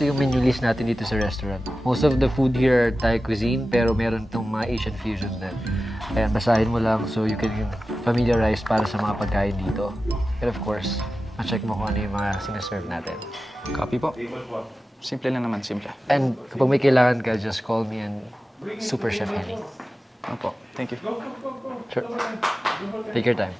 Ito yung menu list natin dito sa restaurant. Most of the food here are Thai cuisine, pero meron itong mga Asian fusions din. Ayan, basahin mo lang so you can familiarize para sa mga pagkain dito. And of course, ma-check mo kung ano yung mga sinaserve natin. Copy po. Simple lang naman, simple. And kapag may kailangan ka, just call me and Super Chef Henny. Opo, thank you. Sure. Take your time.